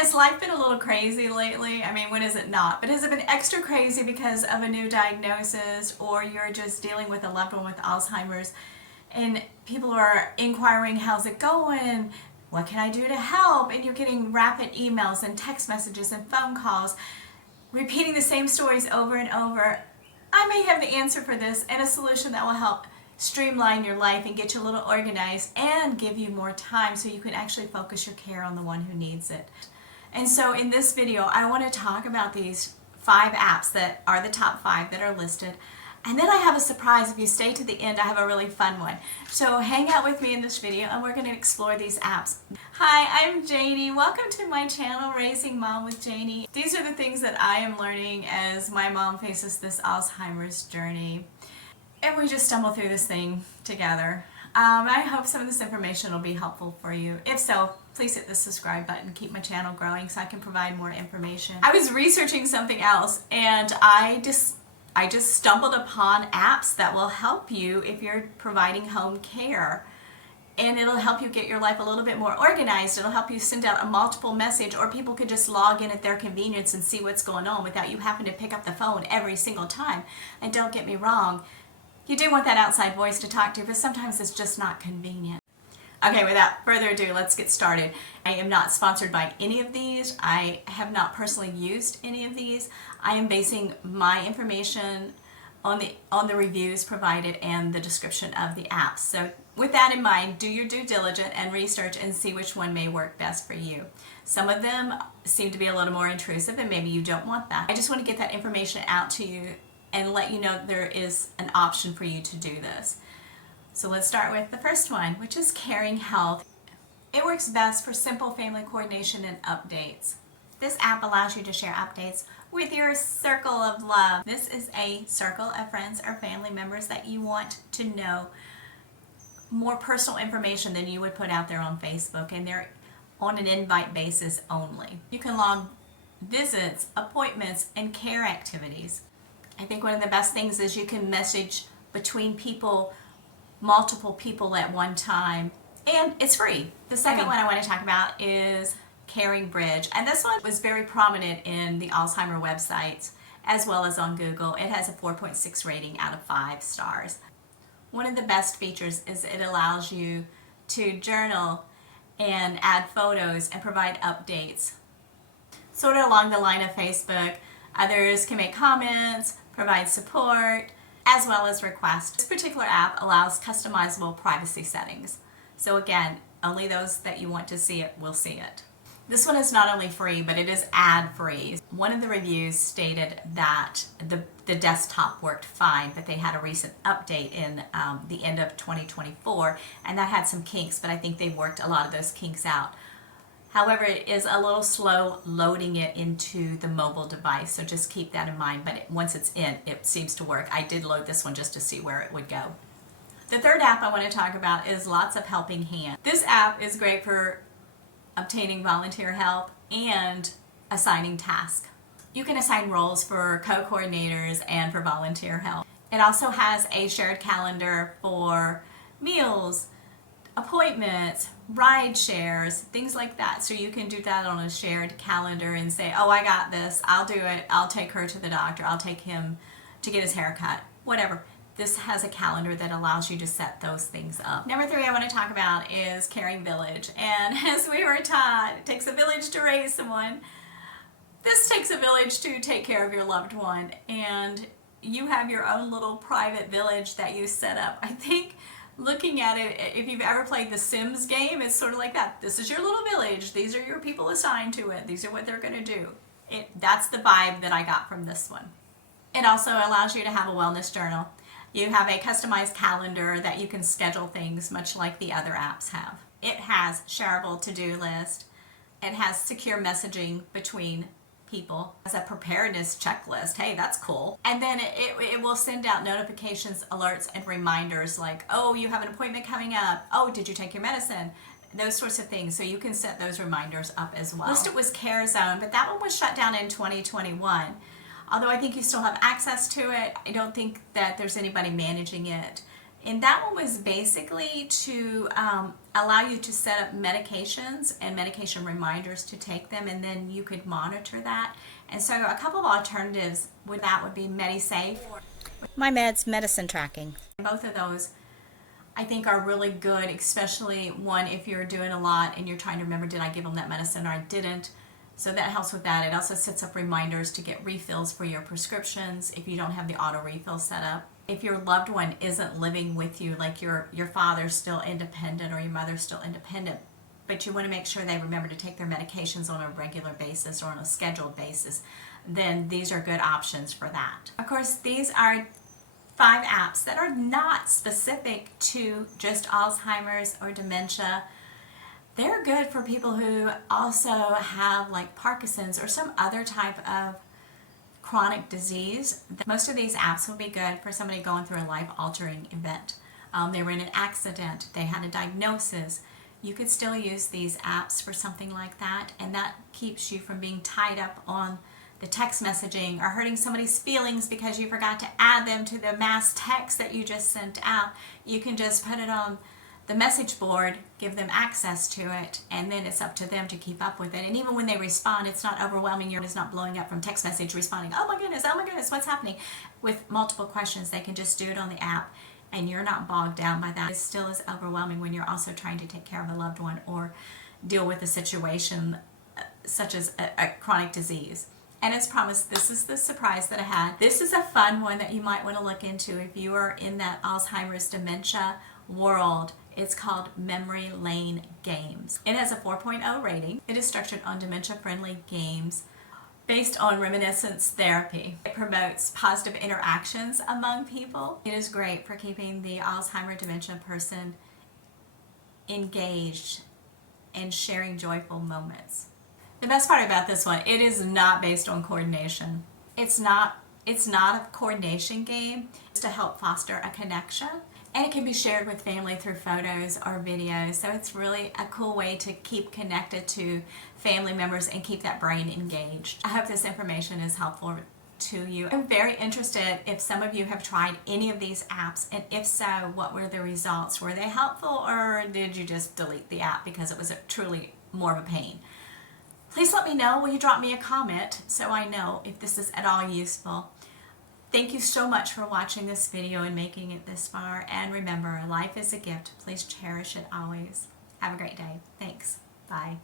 Has life been a little crazy lately? I mean, when is it not? But has it been extra crazy because of a new diagnosis, or you're just dealing with a loved one with Alzheimer's and people are inquiring, how's it going? What can I do to help? And you're getting rapid emails and text messages and phone calls, repeating the same stories over and over. I may have the answer for this and a solution that will help streamline your life and get you a little organized and give you more time so you can actually focus your care on the one who needs it. And so in this video, I want to talk about these 5 apps that are the top 5 that are listed. And then I have a surprise. If you stay to the end, I have a really fun one. So hang out with me in this video and we're going to explore these apps. Hi, I'm Janie. Welcome to my channel, Raising Mom with Janie. These are the things that I am learning as my mom faces this Alzheimer's journey. And we just stumble through this thing together. I hope some of this information will be helpful for you. If so, please hit the subscribe button. Keep my channel growing so I can provide more information. I was researching something else and I just stumbled upon apps that will help you if you're providing home care. And it'll help you get your life a little bit more organized. It'll help you send out a multiple message, or people could just log in at their convenience and see what's going on without you having to pick up the phone every single time. And don't get me wrong, you do want that outside voice to talk to, but sometimes it's just not convenient. Okay, without further ado, let's get started. I am not sponsored by any of these. I have not personally used any of these. I am basing my information on the reviews provided and the description of the apps. So with that in mind, do your due diligence and research and see which one may work best for you. Some of them seem to be a little more intrusive and maybe you don't want that. I just want to get that information out to you and let you know there is an option for you to do this. So let's start with the first one, which is Caring Health. It works best for simple family coordination and updates. This app allows you to share updates with your circle of love. This is a circle of friends or family members that you want to know more personal information than you would put out there on Facebook, and they're on an invite basis only. You can log visits, appointments, and care activities. I think one of the best things is you can message between people, multiple people at one time, and it's free. The second one I want to talk about is Caring Bridge, and this one was very prominent in the Alzheimer websites as well as on Google. It has a 4.6 rating out of 5 stars. One of the best features is it allows you to journal and add photos and provide updates. Sort of along the line of Facebook, others can make comments, provide support, as well as requests. This particular app allows customizable privacy settings. So again, only those that you want to see it will see it. This one is not only free, but it is ad-free. One of the reviews stated that the desktop worked fine, but they had a recent update in the end of 2024, and that had some kinks, but I think they worked a lot of those kinks out. However, it is a little slow loading it into the mobile device, so just keep that in mind. But once it's in, it seems to work. I did load this one just to see where it would go. The third app I want to talk about is Lots of Helping Hands. This app is great for obtaining volunteer help and assigning tasks. You can assign roles for co-coordinators and for volunteer help. It also has a shared calendar for meals, appointments, ride shares, things like that. So you can do that on a shared calendar and say, oh, I got this, I'll do it, I'll take her to the doctor, I'll take him to get his hair cut, whatever. This has a calendar that allows you to set those things up. Number 3 I want to talk about is Caring Village. And as we were taught, it takes a village to raise someone. This takes a village to take care of your loved one. And you have your own little private village that you set up. I think looking at it, if you've ever played the Sims game, it's sort of like that. This is your little village. These are your people assigned to it. These are what they're going to do. That's the vibe that I got from this one. It also allows you to have a wellness journal. You have a customized calendar that you can schedule things much like the other apps have. It has shareable to-do list. It has secure messaging between people. It has a preparedness checklist. Hey, that's cool. And then it will send out notifications, alerts, and reminders like, oh, you have an appointment coming up. Oh, did you take your medicine? Those sorts of things. So you can set those reminders up as well. Listed was Care Zone, but that one was shut down in 2021. Although I think you still have access to it, I don't think that there's anybody managing it. And that one was basically to allow you to set up medications and medication reminders to take them, and then you could monitor that. And so a couple of alternatives with that would be MediSafe. My meds, medicine tracking. Both of those I think are really good, especially one if you're doing a lot and you're trying to remember, did I give them that medicine or I didn't? So that helps with that. It also sets up reminders to get refills for your prescriptions if you don't have the auto refill set up. If your loved one isn't living with you, like your father's still independent or your mother's still independent, but you want to make sure they remember to take their medications on a regular basis or on a scheduled basis, then these are good options for that. Of course, these are 5 apps that are not specific to just Alzheimer's or dementia. They're good for people who also have like Parkinson's or some other type of chronic disease. Most of these apps will be good for somebody going through a life-altering event. They were in an accident, they had a diagnosis. You could still use these apps for something like that, and that keeps you from being tied up on the text messaging or hurting somebody's feelings because you forgot to add them to the mass text that you just sent out. You can just put it on the message board, give them access to it, and then it's up to them to keep up with it. And even when they respond, it's not overwhelming. It's not blowing up from text message responding, oh my goodness, what's happening? With multiple questions, they can just do it on the app, and you're not bogged down by that. It still is overwhelming when you're also trying to take care of a loved one or deal with a situation such as a chronic disease. And as promised, this is the surprise that I had. This is a fun one that you might want to look into if you are in that Alzheimer's dementia world. It's called Memory Lane Games. It has a 4.0 rating. It is structured on dementia-friendly games based on reminiscence therapy. It promotes positive interactions among people. It is great for keeping the Alzheimer dementia person engaged and sharing joyful moments. The best part about this one, it is not based on coordination. It's not a coordination game. It's to help foster a connection. And it can be shared with family through photos or videos. So it's really a cool way to keep connected to family members and keep that brain engaged. I hope this information is helpful to you. I'm very interested if some of you have tried any of these apps, and if so, what were the results? Were they helpful, or did you just delete the app because it was truly more of a pain? Please let me know. Will you drop me a comment so I know if this is at all useful? Thank you so much for watching this video and making it this far. And remember, life is a gift. Please cherish it always. Have a great day. Thanks. Bye.